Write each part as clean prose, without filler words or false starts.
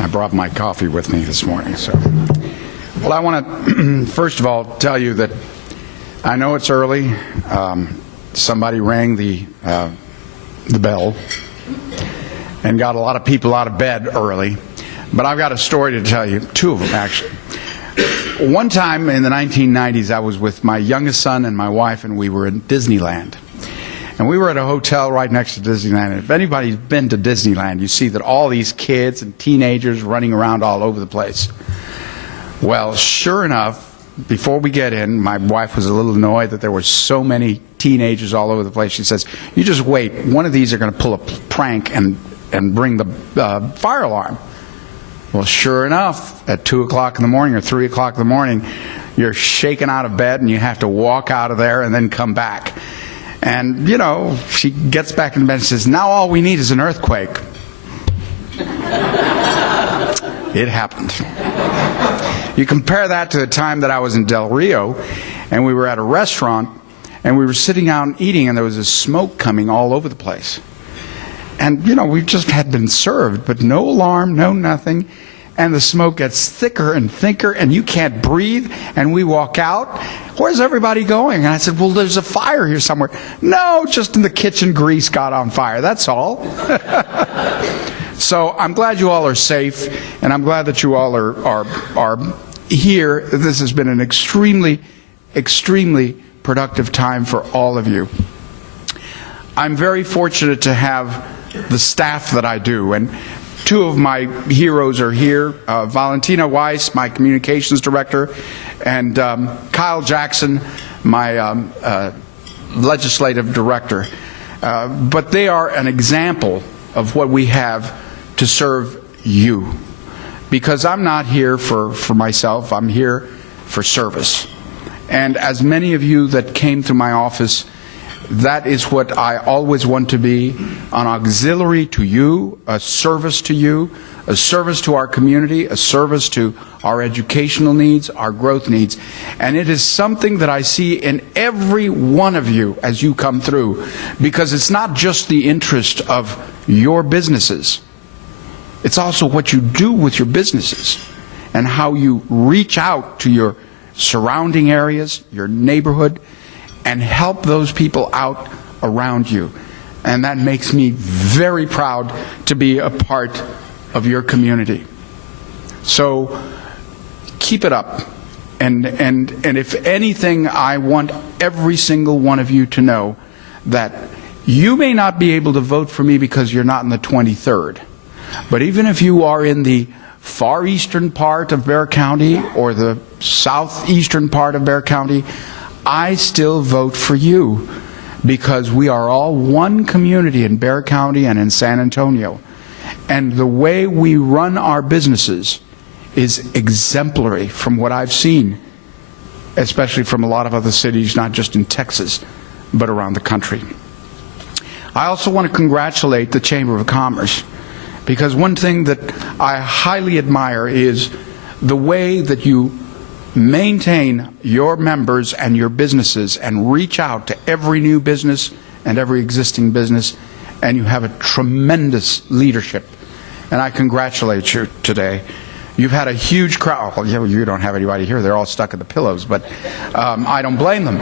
I brought my coffee with me this morning. Well, I want to first of all tell you that I know it's early. Somebody rang the bell and got a lot of people out of bed early. But I've got a story to tell you, two of them actually. One time in the 1990s, I was with my youngest son and my wife, and we were in Disneyland. And we were at a hotel right next to Disneyland. And if anybody's been to Disneyland, you see that all these kids and teenagers running around all over the place. Well, sure enough, before we get in, my wife was a little annoyed that there were so many teenagers all over the place. She says, "You just wait. One of these are going to pull a prank and bring the fire alarm." Well, sure enough, at 2 o'clock in the morning or 3 o'clock in the morning, you're shaken out of bed and you have to walk out of there and then come back. And, you know, she gets back in bed and says, "Now all we need is an earthquake." It happened. You compare that to the time that I was in Del Rio, and we were at a restaurant, and we were sitting down and eating, and there was this smoke coming all over the place. And, you know, we just had been served, but no alarm, no nothing. And the smoke gets thicker and thicker, and you can't breathe. And we walk out. "Where's everybody going?" And I said, "Well, there's a fire here somewhere." "No, just in the kitchen grease got on fire. That's all." So I'm glad you all are safe, and I'm glad that you all are here. This has been an extremely, extremely productive time for all of you. I'm very fortunate to have the staff that I do, and two of my heroes are here, Valentina Weiss, my communications director, and Kyle Jackson, my legislative director. But they are an example of what we have to serve you. Because I'm not here for myself, I'm here for service. And as many of you that came to my office, that is what I always want to be, an auxiliary to you, a service to you, a service to our community, a service to our educational needs, our growth needs. And it is something that I see in every one of you as you come through, because it's not just the interest of your businesses. It's also what you do with your businesses and how you reach out to your surrounding areas, your neighborhood, and help those people out around you. And that makes me very proud to be a part of your community. So keep it up. And if anything, I want every single one of you to know that you may not be able to vote for me because you're not in the 23rd. But even if you are in the far eastern part of Bexar County or the southeastern part of Bexar County, I still vote for you, because we are all one community in Bexar County and in San Antonio. And the way we run our businesses is exemplary from what I've seen, especially from a lot of other cities, not just in Texas, but around the country. I also want to congratulate the Chamber of Commerce, because one thing that I highly admire is the way that you maintain your members and your businesses and reach out to every new business and every existing business, and you have a tremendous leadership. And I congratulate you today. You've had a huge crowd. Well, you don't have anybody here. They're all stuck in the pillows, but I don't blame them.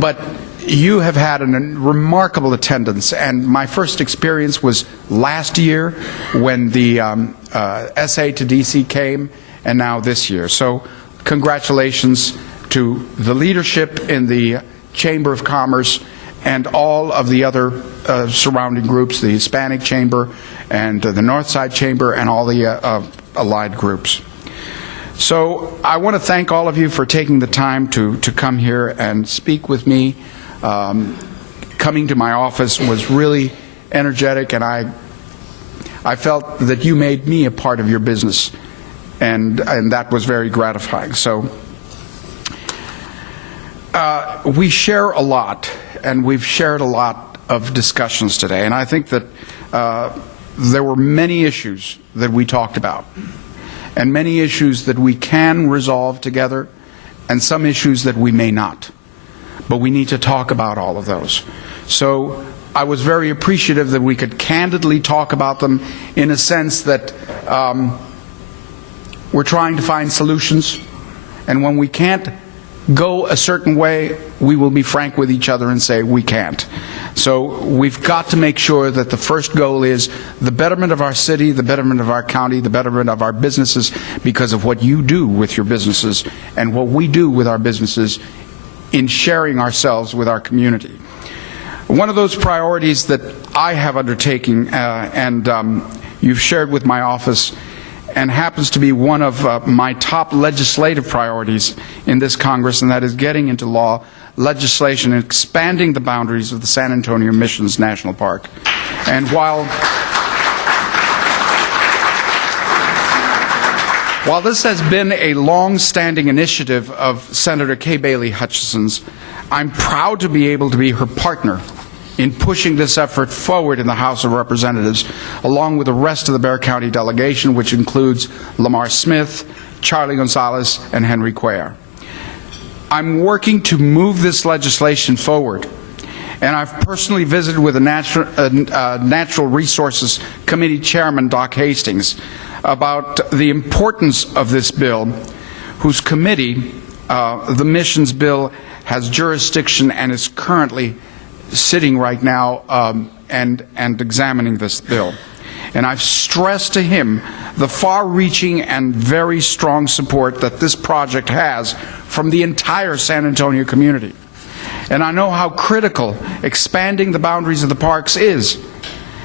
But you have had a remarkable attendance, and my first experience was last year when the SA to DC came, and now this year. So congratulations to the leadership in the Chamber of Commerce and all of the other surrounding groups, the Hispanic Chamber and the Northside Chamber and all the allied groups. So I want to thank all of you for taking the time to come here and speak with me. Coming to my office was really energetic, and I felt that you made me a part of your business, and that was very gratifying. So we share a lot, and we've shared a lot of discussions today, and I think that there were many issues that we talked about, and many issues that we can resolve together, and some issues that we may not. But we need to talk about all of those. So I was very appreciative that we could candidly talk about them, in a sense that we're trying to find solutions, and when we can't go a certain way, we will be frank with each other and say we can't. So we've got to make sure that the first goal is the betterment of our city, the betterment of our county, the betterment of our businesses, because of what you do with your businesses and what we do with our businesses in sharing ourselves with our community. One of those priorities that I have undertaken and you've shared with my office, and happens to be one of my top legislative priorities in this Congress, and that is getting into law legislation and expanding the boundaries of the San Antonio Missions National Park. And while this has been a long-standing initiative of Senator Kay Bailey Hutchison's, I'm proud to be able to be her partner in pushing this effort forward in the House of Representatives, along with the rest of the Bexar County delegation, which includes Lamar Smith, Charlie Gonzalez, and Henry Cuellar. I'm working to move this legislation forward, and I've personally visited with the Natural Resources Committee Chairman, Doc Hastings, about the importance of this bill, whose committee, the Missions Bill, has jurisdiction and is currently sitting right now and examining this bill. And I've stressed to him the far-reaching and very strong support that this project has from the entire San Antonio community. And I know how critical expanding the boundaries of the parks is,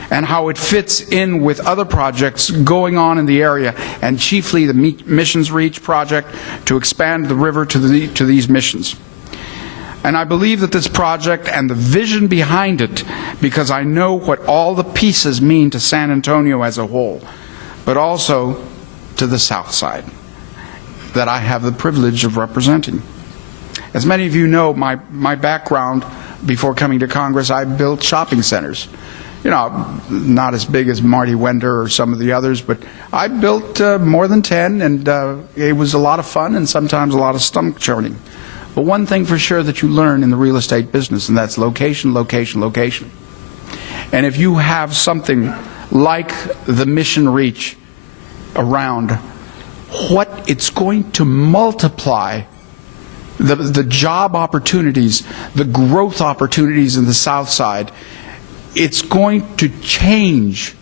and how it fits in with other projects going on in the area, and chiefly the Missions Reach project to expand the river to these missions. And I believe that this project and the vision behind it, because I know what all the pieces mean to San Antonio as a whole, but also to the South Side, that I have the privilege of representing. As many of you know, my background before coming to Congress, I built shopping centers. You know, not as big as Marty Wender or some of the others, but I built more than 10, and it was a lot of fun and sometimes a lot of stomach churning. But one thing for sure that you learn in the real estate business, and that's location, location, location. And if you have something like the Mission Reach around, what it's going to multiply the job opportunities, the growth opportunities in the South Side. It's going to change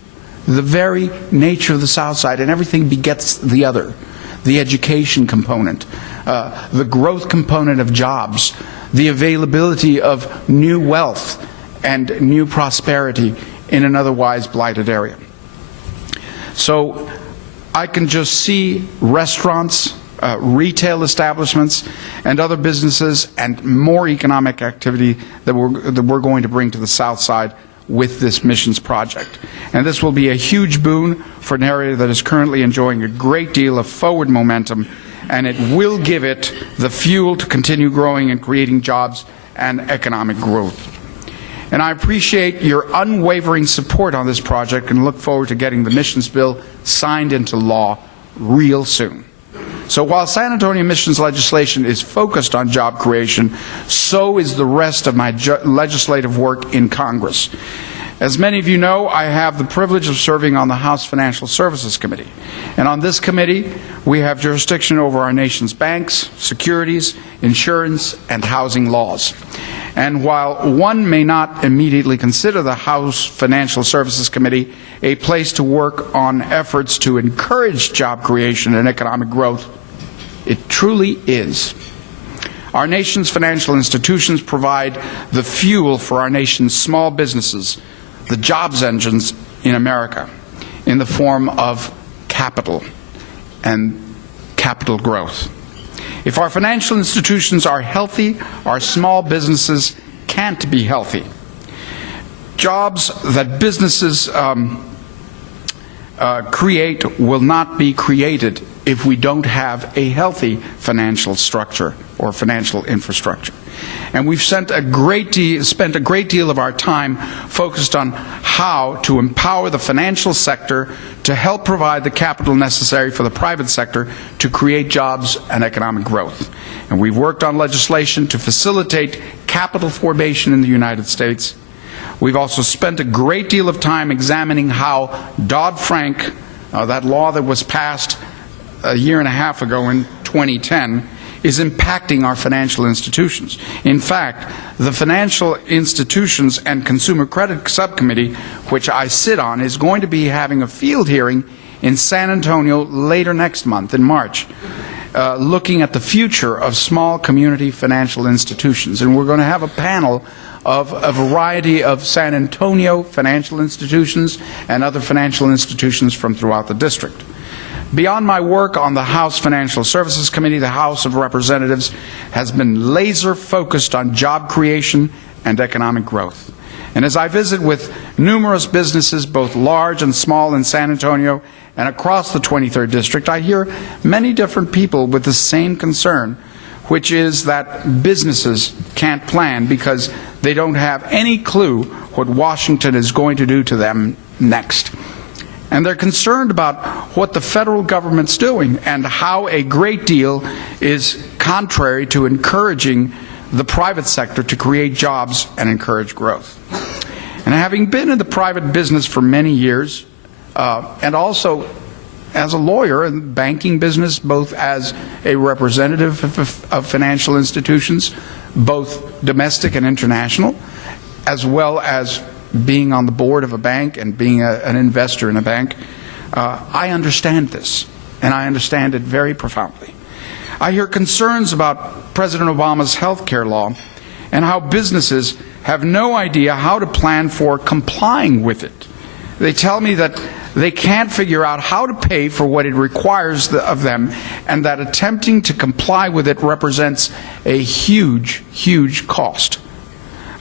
the very nature of the South Side, and everything begets the other. The education component, the growth component of jobs, the availability of new wealth and new prosperity in an otherwise blighted area. So I can just see restaurants, retail establishments, and other businesses, and more economic activity that we're going to bring to the South Side with this missions project. And this will be a huge boon for an area that is currently enjoying a great deal of forward momentum, and it will give it the fuel to continue growing and creating jobs and economic growth. And I appreciate your unwavering support on this project and look forward to getting the missions bill signed into law real soon. So while San Antonio missions legislation is focused on job creation, so is the rest of my legislative work in Congress. As many of you know, I have the privilege of serving on the House Financial Services Committee. And on this committee, we have jurisdiction over our nation's banks, securities, insurance, and housing laws. And while one may not immediately consider the House Financial Services Committee a place to work on efforts to encourage job creation and economic growth, it truly is. Our nation's financial institutions provide the fuel for our nation's small businesses, the jobs engines in America, in the form of capital and capital growth. If our financial institutions are healthy, our small businesses can't be healthy. Jobs that businesses create will not be created if we don't have a healthy financial structure or financial infrastructure. And we've spent a great deal of our time focused on how to empower the financial sector to help provide the capital necessary for the private sector to create jobs and economic growth. And we've worked on legislation to facilitate capital formation in the United States. We've also spent a great deal of time examining how Dodd-Frank, that law that was passed a year and a half ago in 2010 is impacting our financial institutions. In fact, the Financial Institutions and Consumer Credit Subcommittee, which I sit on, is going to be having a field hearing in San Antonio later next month, in March, looking at the future of small community financial institutions. And we're going to have a panel of a variety of San Antonio financial institutions and other financial institutions from throughout the district. Beyond my work on the House Financial Services Committee, the House of Representatives has been laser focused on job creation and economic growth. And as I visit with numerous businesses, both large and small, in San Antonio and across the 23rd District, I hear many different people with the same concern, which is that businesses can't plan because they don't have any clue what Washington is going to do to them next. And they're concerned about what the federal government's doing and how a great deal is contrary to encouraging the private sector to create jobs and encourage growth. And having been in the private business for many years, and also as a lawyer in the banking business, both as a representative of financial institutions, both domestic and international, as well as being on the board of a bank and being an investor in a bank, I understand this, and I understand it very profoundly. I hear concerns about President Obama's health care law and how businesses have no idea how to plan for complying with it. They tell me that they can't figure out how to pay for what it requires of them, and that attempting to comply with it represents a huge, huge cost.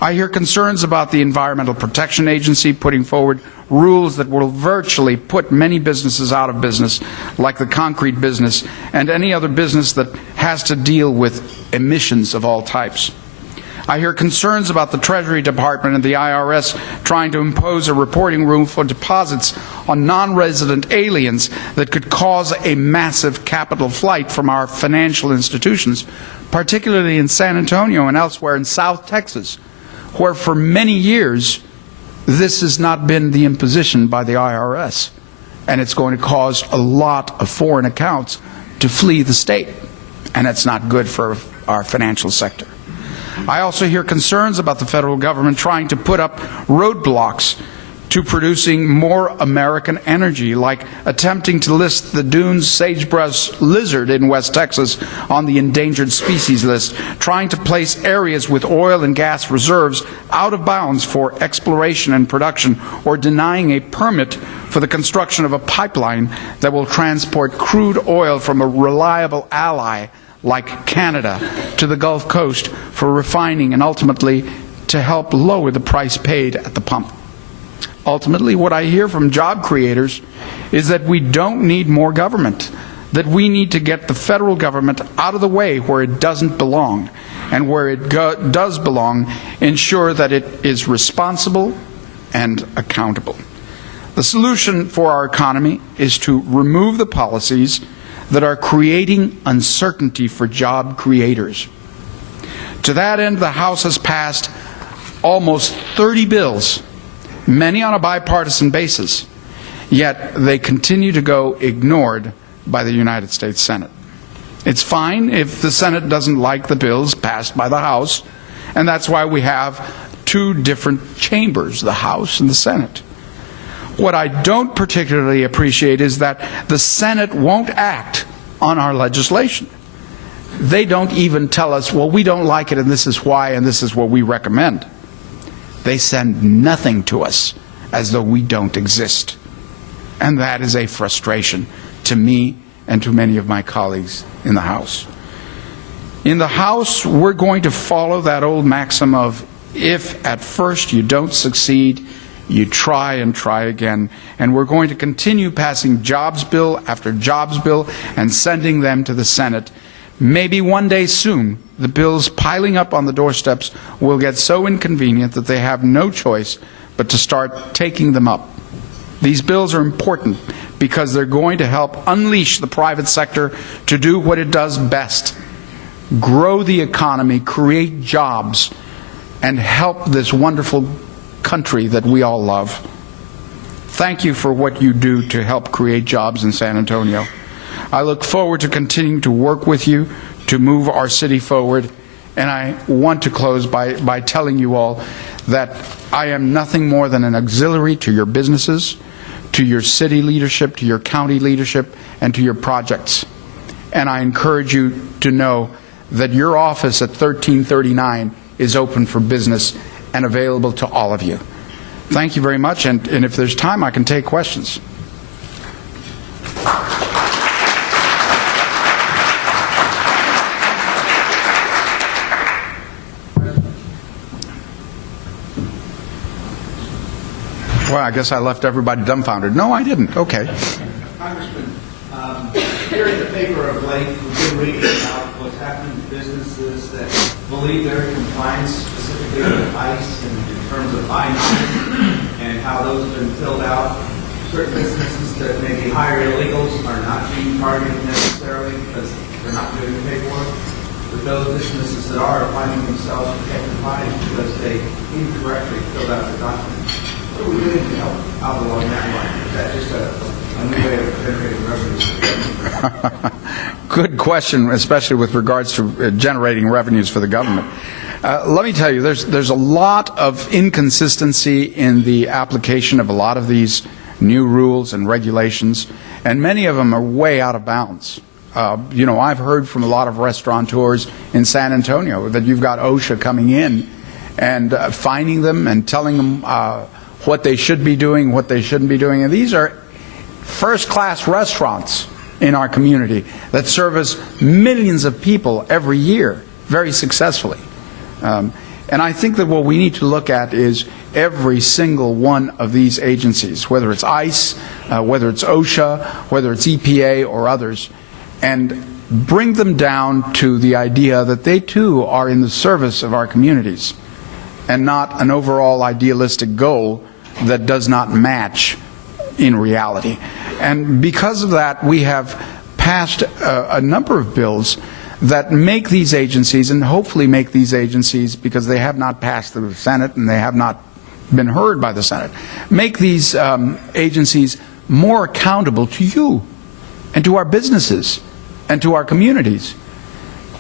I hear concerns about the Environmental Protection Agency putting forward rules that will virtually put many businesses out of business, like the concrete business and any other business that has to deal with emissions of all types. I hear concerns about the Treasury Department and the IRS trying to impose a reporting rule for deposits on non-resident aliens that could cause a massive capital flight from our financial institutions, particularly in San Antonio and elsewhere in South Texas, where for many years this has not been the imposition by the IRS, and it's going to cause a lot of foreign accounts to flee the state, and it's not good for our financial sector. I also hear concerns about the federal government trying to put up roadblocks to producing more American energy, like attempting to list the Dunes sagebrush lizard in West Texas on the endangered species list, trying to place areas with oil and gas reserves out of bounds for exploration and production, or denying a permit for the construction of a pipeline that will transport crude oil from a reliable ally like Canada to the Gulf Coast for refining and ultimately to help lower the price paid at the pump. Ultimately, what I hear from job creators is that we don't need more government, that we need to get the federal government out of the way where it doesn't belong, and where it does belong, ensure that it is responsible and accountable. The solution for our economy is to remove the policies that are creating uncertainty for job creators. To that end, the House has passed almost 30 bills, many on a bipartisan basis, yet they continue to go ignored by the United States Senate. It's fine if the Senate doesn't like the bills passed by the House, and that's why we have two different chambers, the House and the Senate. What I don't particularly appreciate is that the Senate won't act on our legislation. They don't even tell us, well, we don't like it and this is why and this is what we recommend. They send nothing to us, as though we don't exist. And that is a frustration to me and to many of my colleagues in the House. In the House, we're going to follow that old maxim of, if at first you don't succeed, you try and try again. And we're going to continue passing jobs bill after jobs bill and sending them to the Senate. Maybe one day soon, the bills piling up on the doorsteps will get so inconvenient that they have no choice but to start taking them up. These bills are important because they're going to help unleash the private sector to do what it does best: grow the economy, create jobs, and help this wonderful country that we all love. Thank you for what you do to help create jobs in San Antonio. I look forward to continuing to work with you to move our city forward. And I want to close by telling you all that I am nothing more than an auxiliary to your businesses, to your city leadership, to your county leadership, and to your projects. And I encourage you to know that your office at 1339 is open for business and available to all of you. Thank you very much, and if there's time, I can take questions. Well, I guess I left everybody dumbfounded. No, I didn't. Okay. Congressman, here in the paper of late, we've been reading about what's happening to businesses that believe they're in compliance, specifically with ICE in terms of I-9 and how those have been filled out. Certain businesses that maybe hire illegals are not being targeted necessarily because they're not doing the paperwork. But those businesses that are finding themselves in compliance because they incorrectly filled out the documents. What are we doing to help out along that line? Is that just a new way of generating revenues? Good question, especially with regards to generating revenues for the government. Let me tell you, there's a lot of inconsistency in the application of a lot of these new rules and regulations, and many of them are way out of bounds. You know, I've heard from a lot of restaurateurs in San Antonio that you've got OSHA coming in and fining them and telling them what they should be doing, what they shouldn't be doing. And these are first-class restaurants in our community that service millions of people every year very successfully. And I think that what we need to look at is every single one of these agencies, whether it's ICE, whether it's OSHA, whether it's EPA or others, and bring them down to the idea that they too are in the service of our communities and not an overall idealistic goal that does not match in reality. And because of that, we have passed a number of bills that make these agencies, and hopefully make these agencies, because they have not passed through the Senate and they have not been heard by the Senate, make these agencies more accountable to you and to our businesses and to our communities.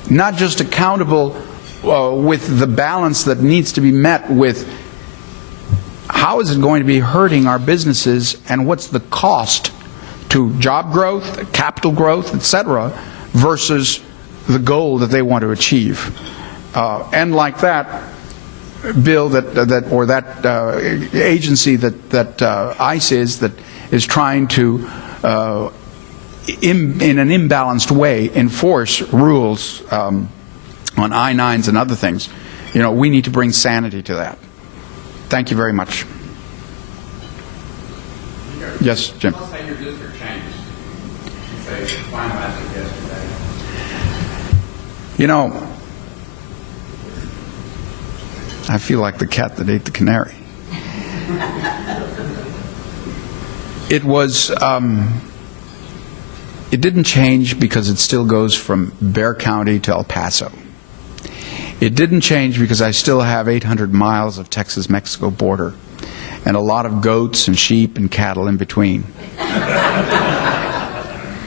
Not just accountable with the balance that needs to be met with how is it going to be hurting our businesses and what's the cost to job growth, capital growth, etc., versus the goal that they want to achieve. And like that bill or that agency that ICE is trying to in an imbalanced way enforce rules on I-9s and other things. You know, we need to bring sanity to that. Thank you very much. Yes, Jim. Let's say your district changed. You say finalized it yesterday. You know, I feel like the cat that ate the canary. It was, it didn't change because it still goes from Bexar County to El Paso. It didn't change because I still have 800 miles of Texas-Mexico border and a lot of goats and sheep and cattle in between.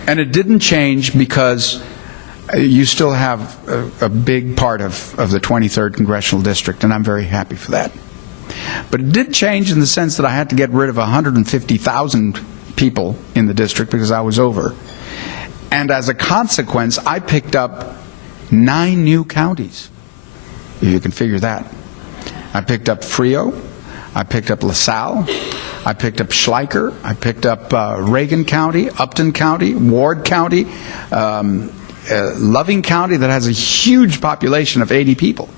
And it didn't change because you still have a big part of the 23rd Congressional District, and I'm very happy for that. But it did change in the sense that I had to get rid of 150,000 people in the district because I was over. And as a consequence, I picked up 9 new counties, if you can figure that. I picked up Frio, I picked up LaSalle, I picked up Schleicher, I picked up Reagan County, Upton County, Ward County, Loving County that has a huge population of 80 people.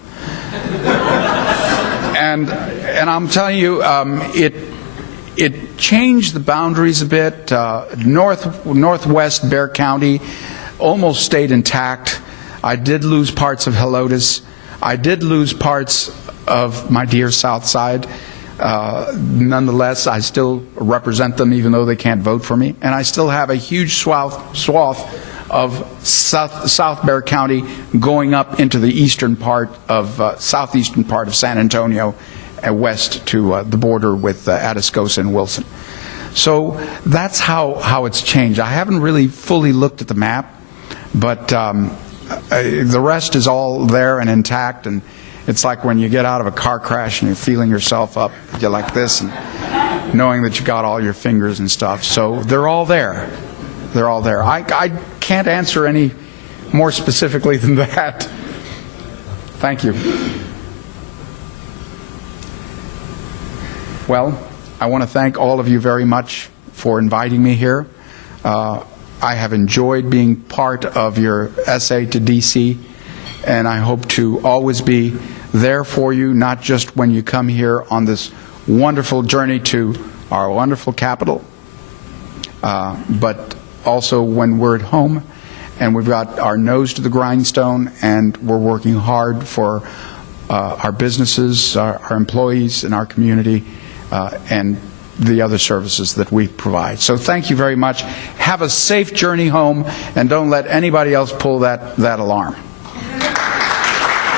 And I'm telling you, it changed the boundaries a bit. Northwest Bexar County almost stayed intact. I did lose parts of Helotes. I did lose parts of my dear South Side. Nonetheless, I still represent them even though they can't vote for me. And I still have a huge swath of South Bexar County going up into the eastern part of, southeastern part of San Antonio and west to the border with Atascosa and Wilson. So that's how it's changed. I haven't really fully looked at the map, but the rest is all there and intact, and it's like when you get out of a car crash and you're feeling yourself up, you're like this, and knowing that you got all your fingers and stuff. So they're all there. They're all there. I can't answer any more specifically than that. Thank you. Well, I want to thank all of you very much for inviting me here. I have enjoyed being part of your essay to D.C., and I hope to always be there for you, not just when you come here on this wonderful journey to our wonderful capital, but also when we're at home and we've got our nose to the grindstone and we're working hard for our businesses, our employees, and our community, and the other services that we provide. So thank you very much. Have a safe journey home, and don't let anybody else pull that alarm.